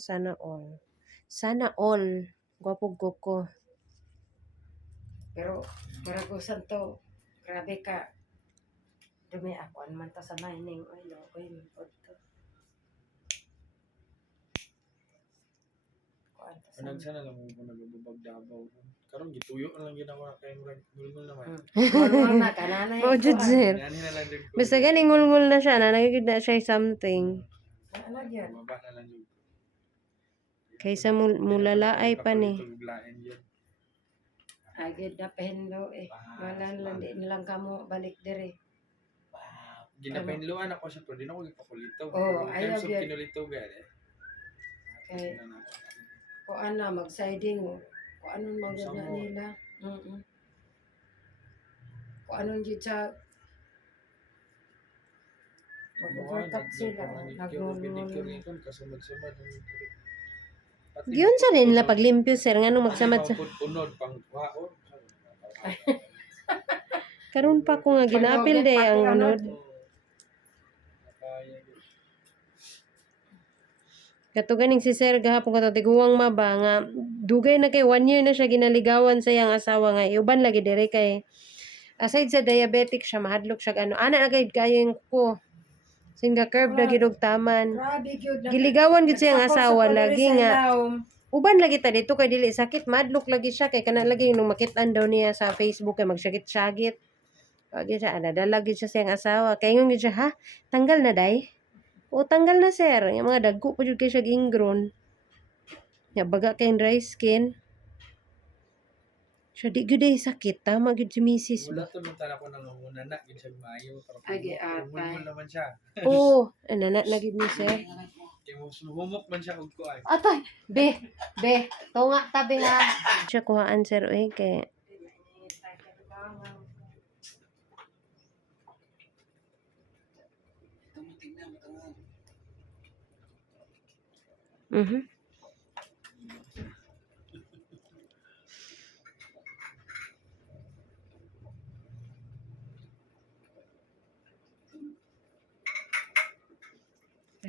Sana all. Sana all. Gwapog ko. Pero Maragusan to, grabe ka. Dumi ako man to sa mining oil. Okay, man to. Nagsana lang mo nagbabag Davao. Karon gituyo na lang ginawa kay ngulngul naman. Ngulngul na kananay. Oh, jud sir. Gani na lang jud ko. Basta gani ngulngul na siya, nagigid na siya something. Ano yan? Mababa na lang jud. Kaysa mulalaay pa ni. Agad na pehendo eh. Malan lang din lang kamo balik dire. Ginapainluan ako siya pero di na ko gipakulito. Oh, ayaw yun. Kinulito gani. Okay. Kung ano, mag-siding. Kung anong maganda nila. Kung anong dyan sa mag-overcut sila. Nag-ngulngul. Yun sa nila paglimpyo sir nga nung magsamad sa. Unod pang waon. Karon pa ko nga ginapil day ang unod. Kato ganing si sir gahapon kato tiguwang maba nga dugay na kay 1 year na siya ginaligawan sa iyang asawa nga uban lagi dire kay aside sa diabetic siya mahadlok siya ano ana na gayud kayo yung ko singa curve na gid og taman. Grabe gyud. Giligawan gid siyang asawa lagi nga uban lagi ta dito kay dili sakit madlok lagi siya kay kana lagi nung makit-an daw niya sa Facebook kay magsagit-sagit. Lagi siya nadala gid siya sa iyang asawa kay ngon gid siya ha tanggal na day. O tanggal na sir, yung mga dagko pa jud kay siya ingrown. Ya baga kay dry skin. Siya di gyud ay sakit tama gyud si Mrs. Wala to nung tala ko nang una na gid siya maayo pero Agi atay. humol naman siya. Oo, nana na gid ni sir. Kay mo humok man siya og kuan. Atay, be, tunga tabi ha. Siya kuhaan sir oy kay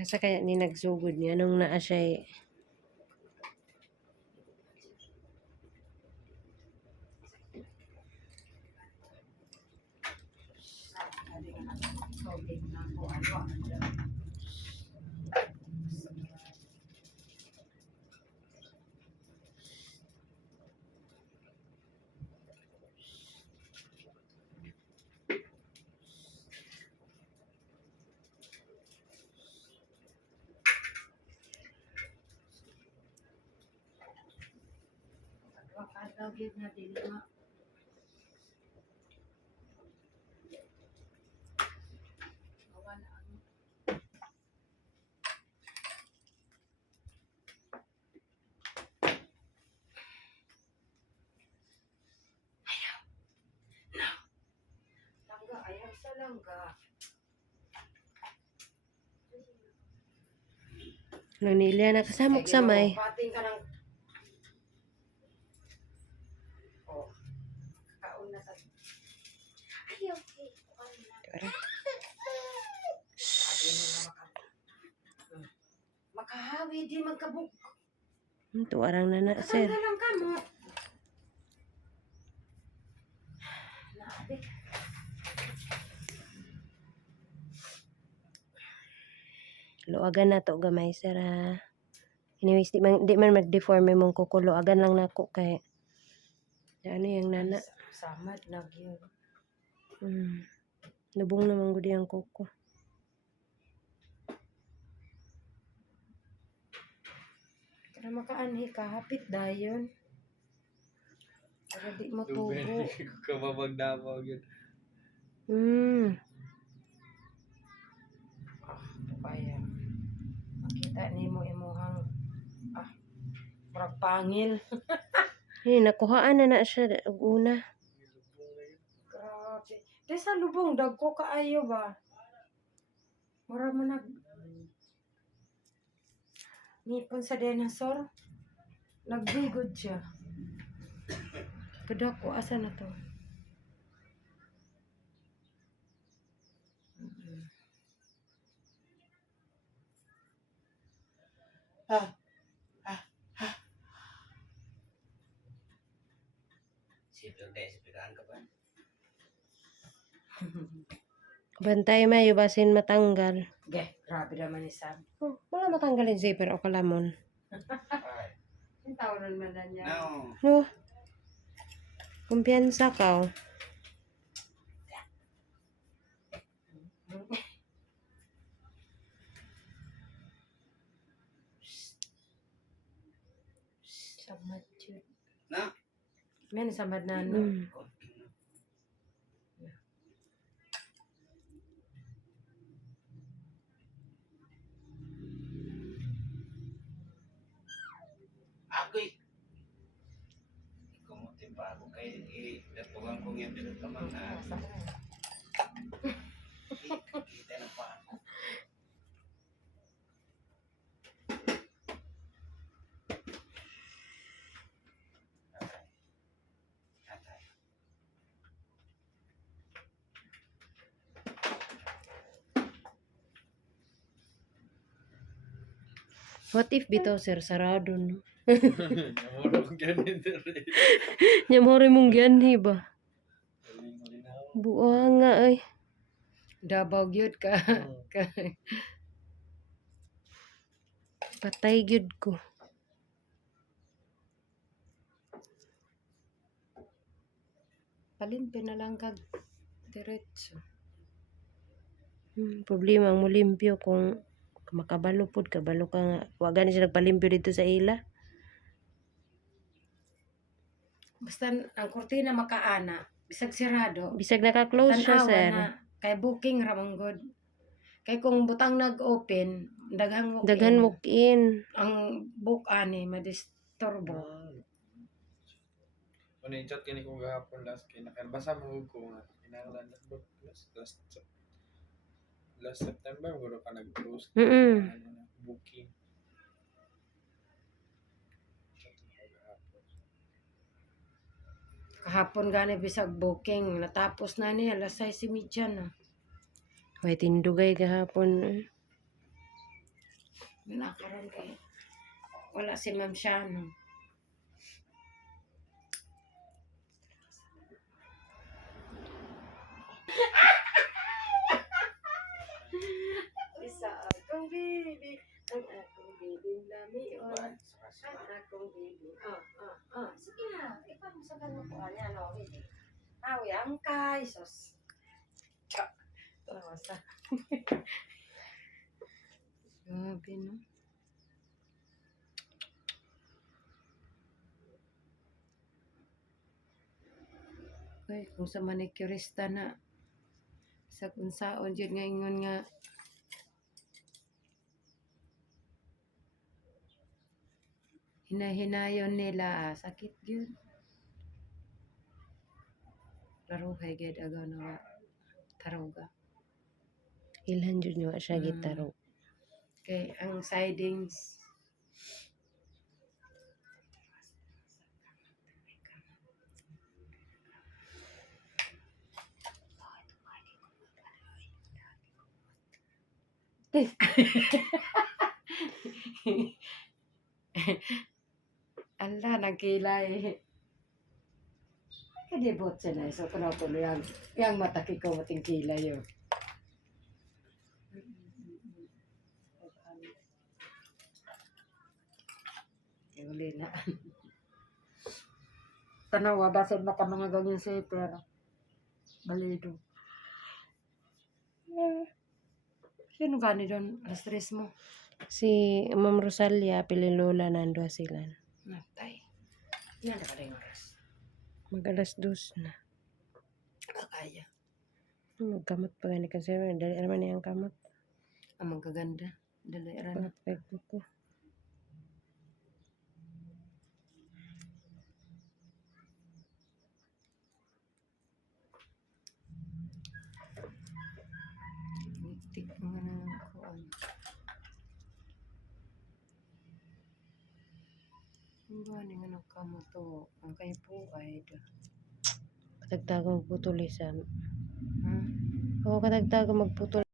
Nasa kaya ni nagsugod niya nung naa siya Gyud na dili ma. Ayaw sa langga. Nunilya na kasamok sa may. Pating ka ng... Oh. Kaon na ka. Ayaw. Makahawi di magkabuk. Tuarang nana sir. Tanggalan ka mo. Naabi. Luagan na to gamay sir ha. Anyways, di man mag-deform mong kuko. Luagan lang nako kay ano yung nana. Samad na gyud. Lubong naman gud yung kuko. Para makaanhi ka, hapit dayon. Para di matubo. Kababag Davao gyud. Kaya makita nimo imuhang murag pangil. Nakuhaan na siya una. Grabe. Di sa lubong dagko kaayo ba? Mura mo nag ngipon sa dinosaur. Nagbigod siya. Kadako asa na to? Bantay mayo basin matanggal. Geh, grabe naman ni Sam. Oh, wala matanggalin zipper o kalamon. Yung tawanan man na niya. Oh. Kumpiyansa ka. Oh. Samad yun. Na? Men, samad na no. Mm. Agoy. Kumutin pa ako kay datugan ko yung pinagkaman na kita na pa ako. Atay. What if bitaw sir sarado no? Namuro ganito rin. Nyamore mong ganhi ba? Galing-linaw. Buanga ay. Dabaw gyud ka. Patay gyud ko. Palimpi na lang kag diretso. Problema ang mulimpyo kung makabalo pod kabalo ka nga wa gani siya nagpalimpyo dito sa ila. Basta ang kurtina makaana, bisag sirado. Bisag naka-close siya Tanawa sir. na. Kay booking ramang good. Kay kung butang nag-open, daghang walk-in. Daghan walk in. Ang book ani madisturbo. Ano yung chat kini kong gahapon last kay nakabasa mo ko nga kinahanglan last September guro ka nag-post Mm. booking. Chat mo ko gahapon. Kahapon gani bisag booking, natapos na niya alas 6:30 na. Way tindugay gahapon. Nakaroon kay wala si Ma'am Shano. Isa akong baby, ang akong baby lamion, ang akong baby. Sige na, ipamusagan mo po. Ano, baby. Awi, ang kay, sus. Basta. Grabe, no? Okay, kung sa manicurista na, sa kunsaon yun ngayon nga, hinahinayon nila, sakit yun. Laruhay ged agaw na taruga. Ilhan jud niya siya gitaro. Kay ang sidings ala nagkilay. Kadibot siya na. So, tuloy yung mataki ko mating kilay yun. Uli na. Tanawa, basin maka mga ganyan sa pero balido. Sino gani doon? Alas 3 mo? Si Ma'am Rosalia Pililola nando sila. Natay. Yan na rin oras. Mag-alas 2 na. Kakaya. Magkamot pa gani kasi dali naman niyang kamot. Ang magaganda. Dali na. Perfect ko. Tik mga nang kuan. Ang gani nga nagkamoto. Ang kay po ay da. Katagtagong putol isa. Ha? Oo, katagtagong magputol.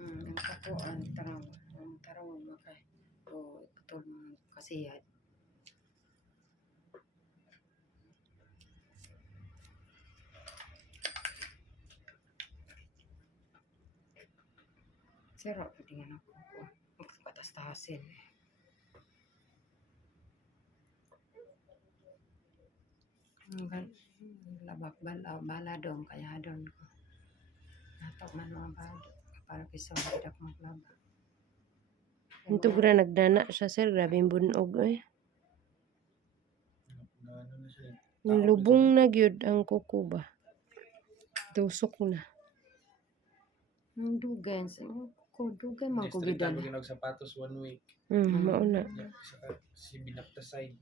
Ang kapuan, taraw. Ang taraw siyad. Sira pa tingnan ako. Magpatas-tasin. Labak baladom kaya doon ko. Natok man mga bado. Para piso tidak maglaba. Ito gra nagdana siya sir, grabe yung bunog eh. Na ano na siya. Yung lubong na gyud ang kuko ba. Tusok na. Ang dugan sa ko dugan man ko Next gidan. time sapatos 1 week. Mauna. Si binapta side.